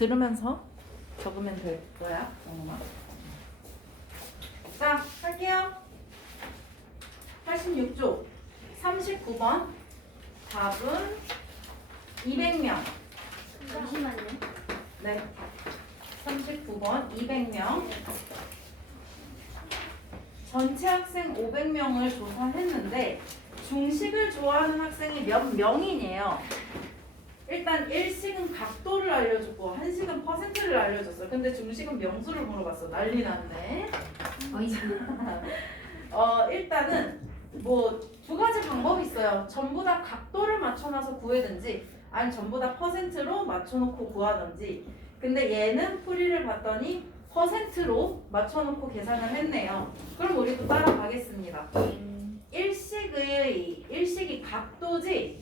들으면서 적으면 될 거야. 정말. 자, 할게요. 86조 39번 답은 200명. 잠시만요. 네. 39번 200명. 전체 학생 500명을 조사했는데 중식을 좋아하는 학생이 몇 명이네요. 일단 일식은 각도를 알려줬고 한식은 퍼센트를 알려줬어요. 근데 중식은 명수를 물어봤어. 난리 났네. 어 일단은 뭐 두 가지 방법이 있어요. 전부 다 각도를 맞춰놔서 구해든지 아니 전부 다 퍼센트로 맞춰놓고 구하든지. 근데 얘는 풀이를 봤더니 퍼센트로 맞춰놓고 계산을 했네요. 그럼 우리도 따라가겠습니다. 일식의 일식이 각도지.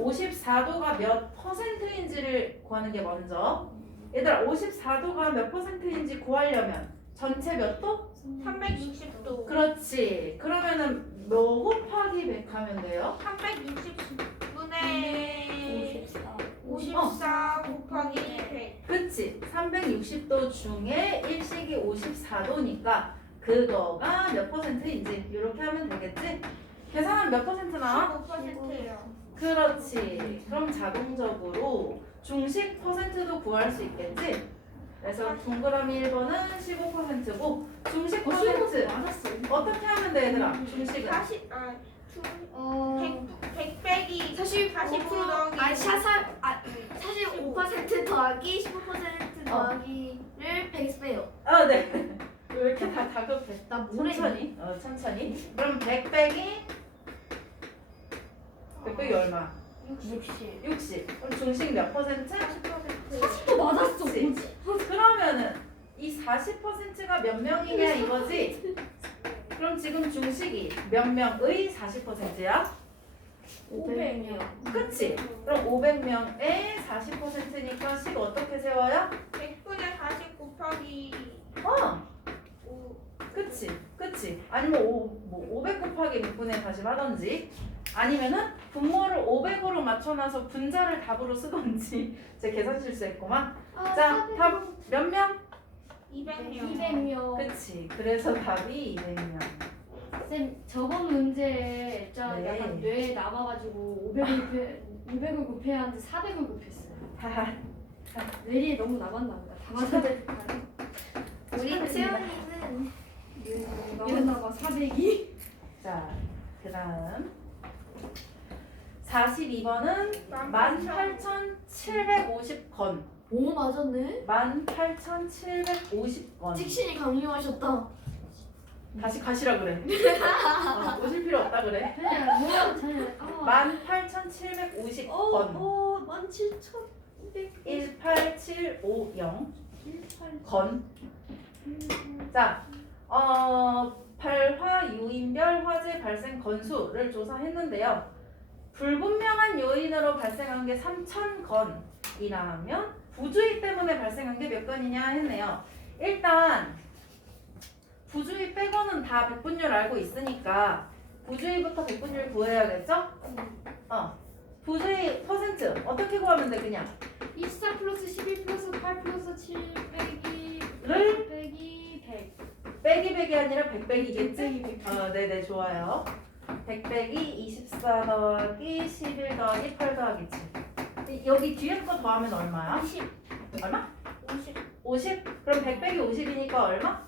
그럼 54도가 몇 퍼센트인지를 구하는 게 먼저. 얘들아 54도가 몇 퍼센트인지 구하려면 전체 몇 도? 360도. 그렇지. 그러면은 뭐 곱하기 100 하면 돼요? 360분의 54. 54 곱하기 100. 그치. 360도 중에 일식이 54도니까 그거가 몇 퍼센트인지 이렇게 하면 되겠지? 계산하면 몇 퍼센트 나와? 15%예요. 그렇지. 그럼 자동적으로 중식 퍼센트도 구할 수 있겠지? 그래서 동그라미 1번은 15%고 중식 퍼센트 맞았어요. 어떻게 하면 돼 얘들아? 중식은 40, 아, 중, 어. 100, 100 빼기 45% 45 더하기 아니 샤살 아45% 더하기 15% 더하기를 100 빼요. 아 네. 왜 이렇게 다 다급해? 나 모래. 천천히. 어 천천히. 그럼 100 빼기 100 빼기 얼마? 60. 60. 그럼 중식 몇 퍼센트? 40%. 40도 맞았어. 그치? 뭐지? 그러면은 이 40%가 몇 명이냐 이거지? 그럼 지금 중식이 몇 명의 40%야? 500명. 그치? 그럼 500명의 40%니까 식 어떻게 세워요? 100분의 40 곱하기 어, 5. 그치? 그치? 아니면 오, 뭐500 곱하기 100분의 40 하던지 아니면은 분모를 500으로 맞춰놔서 분자를 답으로 쓰던지 제 계산 실수했구만 아, 자, 답 몇 명? 200명. 200명. 그치? 그래서 답이 200명 쌤 저번 문제 저 네. 약간 뇌에 남아가지고 500을 곱해 500을 곱해야 하는데 400을 곱했어요. 뇌리에 너무 남았나 보다. 다 맞아야 될까요? 우리 채연이는 남았나 봐 400이. 자, 그 다음 42번은 18,750건 오 맞았네. 18,750건 찍신이 강요하셨다. 다시 가시라 그래 어, 오실 필요 없다 그래 그냥 뭐야 잘. 아. 18,750건 어, 17,100. 18750 18. 건. 자, 어, 발화 요인별 화재 발생 건수를 조사했는데요. 불분명한 요인으로 발생한 게 3,000건이라면 부주의 때문에 발생한 게 몇 건이냐 했네요. 일단 부주의 빼고는 다 백분율 알고 있으니까 부주의부터 백분율 구해야겠죠? 어. 부주의 퍼센트 어떻게 구하면 돼 그냥? 24 플러스 11 플러스 8 플러스 7 빼기 를? 빼기 100. 빼기 빼기 아니라 백 빼기겠지? 빼기 100. 어, 네네 좋아요. 100 빼기 24 더하기 11 더하기 8 더하기 7. 여기 뒤에 거 더하면 얼마야? 50. 얼마? 50. 50? 그럼 100 빼기 50이니까 얼마?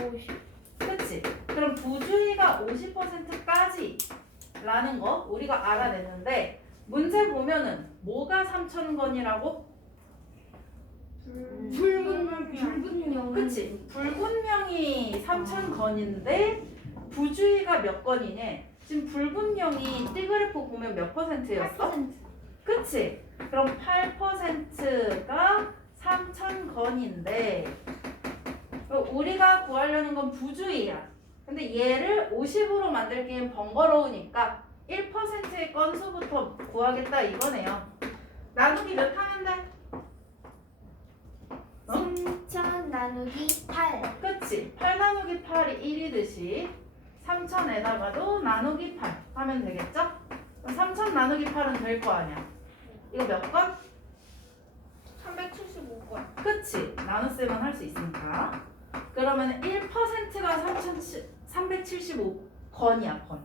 50. 그치? 그럼 부주의가 50%까지 라는 거 우리가 알아냈는데 문제 보면은 뭐가 3,000건이라고? 불분 불분명. 그치? 불분명이 3,000건인데 부주의가 몇 건이냐? 지금 불분명이 띠그래프 보면 몇 퍼센트였어? 8%. 그치? 그럼 8%가 3,000건인데 우리가 구하려는 건 부주의야. 근데 얘를 50으로 만들기엔 번거로우니까 1%의 건수부터 구하겠다 이거네요. 나누기 몇 하면 돼? 3천 나누기 8 그치? 8 나누기 8이 1이듯이 3,000에다가도 나누기 8 하면 되겠죠? 그럼 3,000 나누기 8은 될 거 아니야. 이거 몇 건? 그치? 나눗셈은 할 수 있으니까. 그러면 1%가 375건이야, 건.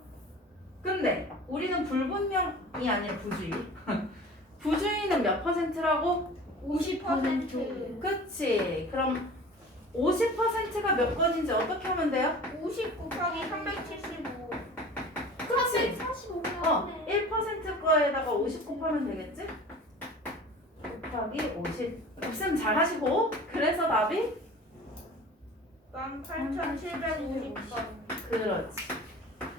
근데 우리는 불분명이 아니라 부주의. 부주의는 몇 퍼센트라고? 50% 그치? 그럼 50%가 몇 건인지 어떻게 하면 돼요? 50 곱하기 375 그치? 45. 어, 1% 거에다가 50 곱하면 되겠지? 곱하기 50. 쌤 잘하시고. 그래서 답이? 18,750건 그렇지.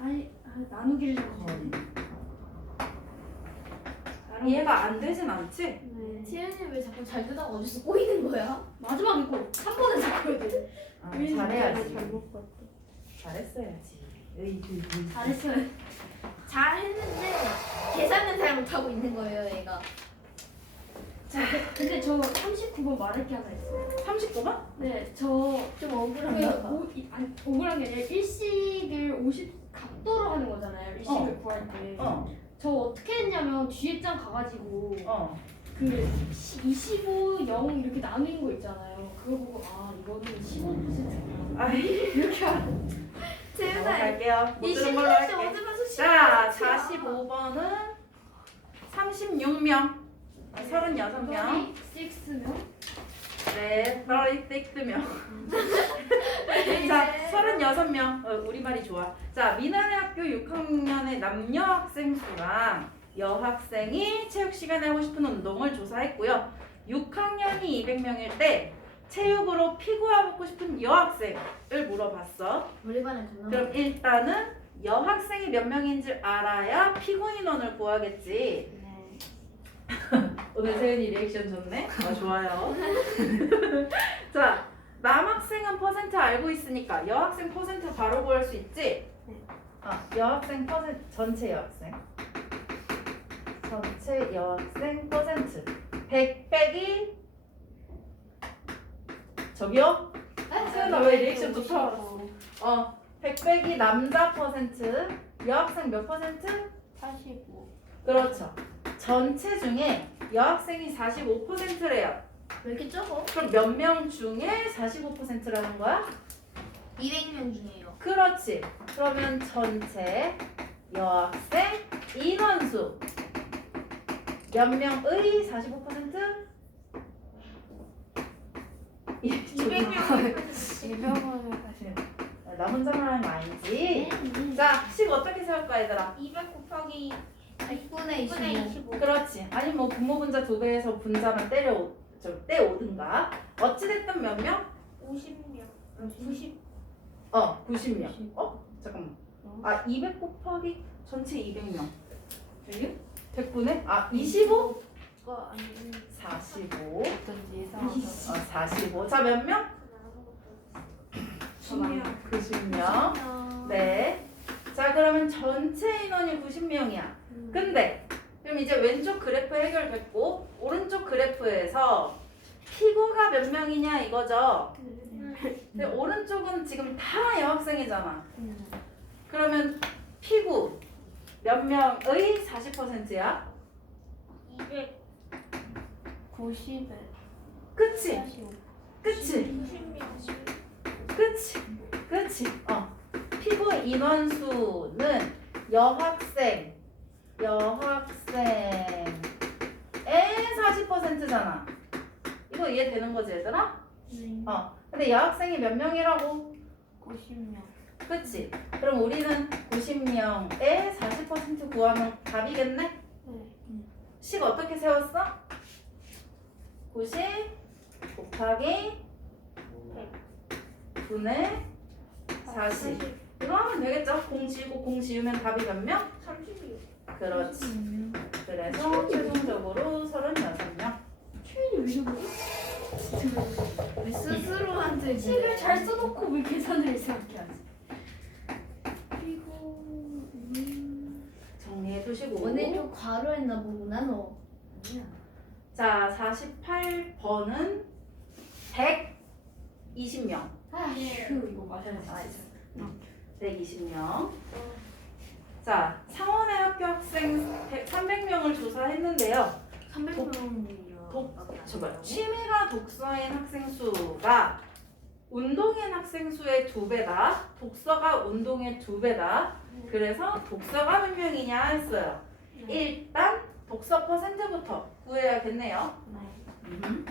아니 아, 나누기를 건. 이해가 안 되진 않지? 네. 지은이 왜 자꾸 잘 되다가 어디서 꼬이는 거야? 마지막에 꼭 3번에 잡혀야 돼. 아, 잘해야지. 잘했어야지. 으이, 으이, 으이. 잘했어요. 잘 했는데 계산은 잘 못하고 있는 거예요, 얘가. 근데 저 39번 말할 게 하나 있어요. 39번? 네, 저 좀 억울한 그거 봐. 오, 이, 아니, 억울한 게 아니라 일식을 50 각도로 하는 거잖아요. 일식을 어. 구할 때. 어, 저 어떻게 했냐면 뒤에 장 가가지고 어. 그 25, 0 이렇게 나누는 거 있잖아요. 그거 보고 아 이거는 15%구나. 아이, 이렇게. 재윤아, 넘어갈게요. 못이 들은 걸로 할게. 얻으면서 자, 45번은 36명. 36명. 36명? 네, 36명. 자, 36명. 어, 우리말이 좋아. 자, 미나네 학교 6학년의 남녀 학생 수랑 여학생이 체육 시간에 하고 싶은 운동을 조사했고요. 6학년이 200명일 때 체육으로 피구하고 싶은 여학생을 물어봤어. 우리 반에 누나. 그럼 일단은 여학생이 몇 명인 줄 알아야 피구 인원을 구하겠지. 네. 오늘 세은이 리액션 좋네. 아, 좋아요. 자, 남학생은 퍼센트 알고 있으니까 여학생 퍼센트 바로 구할 수 있지? 아, 여학생 퍼센트, 전체 여학생. 전체 여학생 퍼센트. 100 빼기 저기요? 세은아 왜 리액션 좋다? 어, 100 빼기 남자 퍼센트. 여학생 몇 퍼센트? 45. 그렇죠. 전체 중에 여학생이 45%래요. 왜 이렇게 적어? 그럼 몇 명 중에 45%라는 거야? 200명 중에요. 그렇지. 그러면 전체 여학생 인원수 몇 명의 45%? 200명 200원을 다시. 나 혼자만 하는 거 아니지? 자, 식 어떻게 세울 거야, 얘들아? 200 곱하기 6분의 2분의 25 그렇지. 아니 뭐 분모 분자 두 배에서 분자만 때려 오- 좀 떼오든가. 어찌됐든 몇 명? 50명 90 어, 90명. 어? 잠깐만. 아, 200 곱하기 전체 200명. 100분의? 아, 25? 거 아니면 45. 어떤지 어, 45. 자, 몇 명? 10명 90명. 네. 자, 그러면 전체 인원이 90명이야. 근데 그럼 이제 왼쪽 그래프 해결됐고 오른쪽 그래프에서 피고가 몇 명이냐 이거죠. 근데 오른쪽은 지금 다 여학생이잖아. 그러면 피구 몇 명의 40%야? 200 90에 그치? 45. 그치? 90명 그치? 그치? 어. 피부 인원수는 여학생, 여학생의 40%잖아. 이거 이해되는 거지, 얘들아? 네. 어. 근데 여학생이 몇 명이라고? 90명. 그치? 그럼 우리는 90명의 40% 구하면 답이겠네? 네. 식 어떻게 세웠어? 90 곱하기 100 분의 40 이거 하면 되겠죠? 공 지우고 공 지우면 답이 몇 명? 32 그렇지 그래서 최종적으로 36명 최윤이 왜 저래? 왜 스스로한테 책을 잘 써놓고 왜 계산을 이렇게 하지? 그리고 음, 정리해 두시고 좀 과로했나 보구나 너. 자 48번은 120명 아, 그 이거. 아, 120명 자 상원의 학교 학생 300명을 조사했는데요 300명이야. 독, 저봐 취미가 독서인 학생 수가 운동인 학생 수의 두 배다. 독서가 운동의 두 배다. 그래서 독서가 몇 명이냐 했어요. 일단 독서 퍼센트부터 구해야겠네요. 음.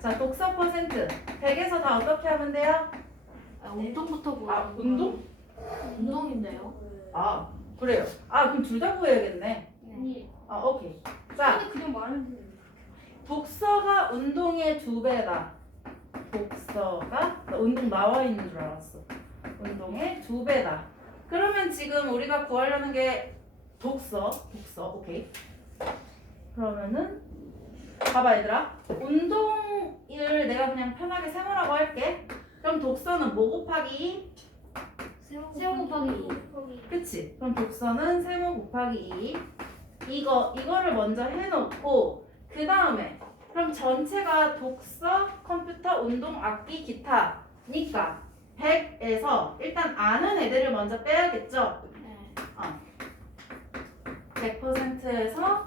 자, 독서 퍼센트 100에서 다 어떻게 하면 돼요? 아, 운동부터 보여. 아, 운동? 운동인데요. 아, 그래요. 아, 그럼 둘 다 구해야겠네. 아니 아, 오케이. 자, 근데 그냥 말하면 돼. 독서가 운동의 두 배다. 독서가 나 운동 나와 있는 줄 알았어. 운동의 두 배다. 그러면 지금 우리가 구하려는 게 독서, 독서, 오케이. 그러면은 봐봐 얘들아. 운동을 내가 그냥 편하게 세모라고 할게. 그럼 독서는 뭐 곱하기 2? 세모 곱하기 이. 그치? 그럼 독서는 세모 곱하기 2. 이거, 이거를 먼저 해놓고, 그 다음에, 그럼 전체가 독서, 컴퓨터, 운동, 악기, 기타니까, 100에서 일단 아는 애들을 먼저 빼야겠죠? 네. 100%에서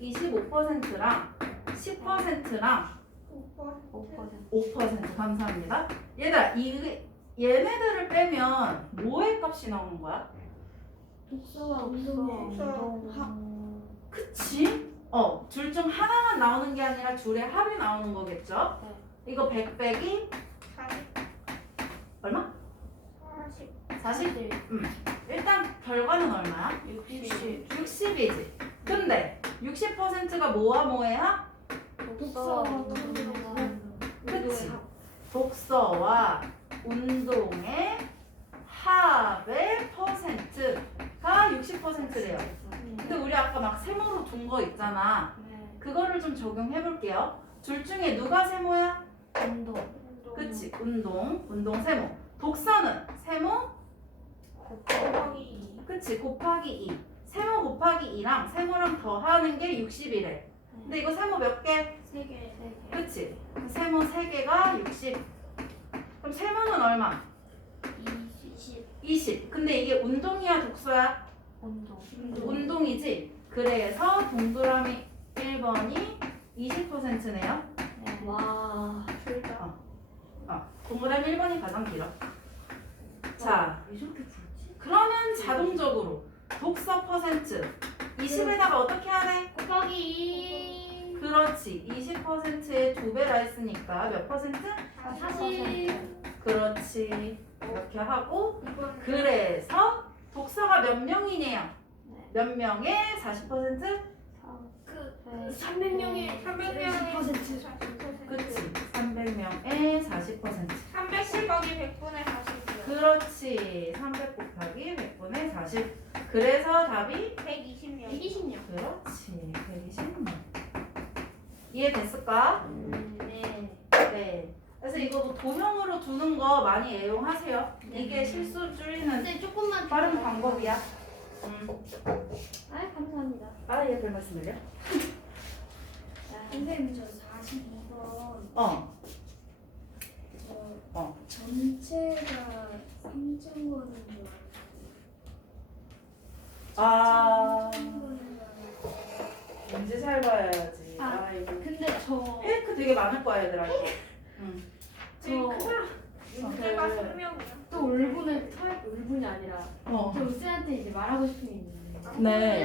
25%랑 10%랑 오빠 5%. 5% 감사합니다. 얘들아, 이, 얘네들을 빼면 뭐의 값이 나오는 거야? 독서와 운동. 운동. 그치? 어, 둘 중 하나만 나오는 게 아니라 둘의 합이 나오는 거겠죠? 이거 100 빼기 40 얼마? 40 40? 일단 결과는 얼마야? 60. 60이지. 근데 60%가 뭐와 뭐야? 독서. 그치? 독서와 운동의 합의 퍼센트가 60%래요. 근데 우리 아까 막 세모로 둔 거 있잖아. 네. 그거를 좀 적용해 볼게요. 둘 중에 누가 세모야? 운동. 운동 그치? 운동, 운동 세모. 독서는 세모, 곱하기 그치? 곱하기 2. 세모 곱하기 2랑 세모랑 더하는 게 60이래. 근데 이거 세모 몇 개? 3개 그치? 세모 3개가 60. 그럼 세모는 얼마? 20 20. 근데 이게 운동이야, 독서야? 운동. 운동이지? 그래서 동그라미 1번이 20%네요. 네. 와. 둘다 어, 동그라미 1번이 가장 길어. 자, 왜 저렇게 부르지? 그러면 자동적으로 독서 퍼센트 20에다가 어떻게 하래? 곱하기 2. 그렇지. 20%의 두 배라 했으니까 몇 퍼센트? 40. 그렇지. 이렇게 하고 이번 그래서 독서가 몇 명이네요? 네. 몇 명의 40%? 그 네. 300명의 300명의 40%. 그치. 300명의 40%. 310 그렇지. 300 곱하기 100분의 40. 그래서 답이 120명 120년. 그렇지. 120명. 이해됐을까? 네. 네. 그래서 이거 뭐 도형으로 두는 거 많이 애용하세요. 이게 실수 줄이는 근데 조금만 빠른 더. 방법이야. 음. 아 감사합니다. 아, 예, 별 말씀을요? 선생님 저 42번 어. 저 어. 전체가 3.5인 줄 아. 알았어요. 3.5인 줄 알았어요. 문제 잘 봐야지. 아. 아, 이거. 근데 저 페이크 되게 많을 거야, 얘들아. 이거. 응. 지금 저- 큰일 문제가 3명이야 또 울분을 털 울분이 아니라 어. 저 쌤한테 이제 말하고 싶은 게 있는데. 네.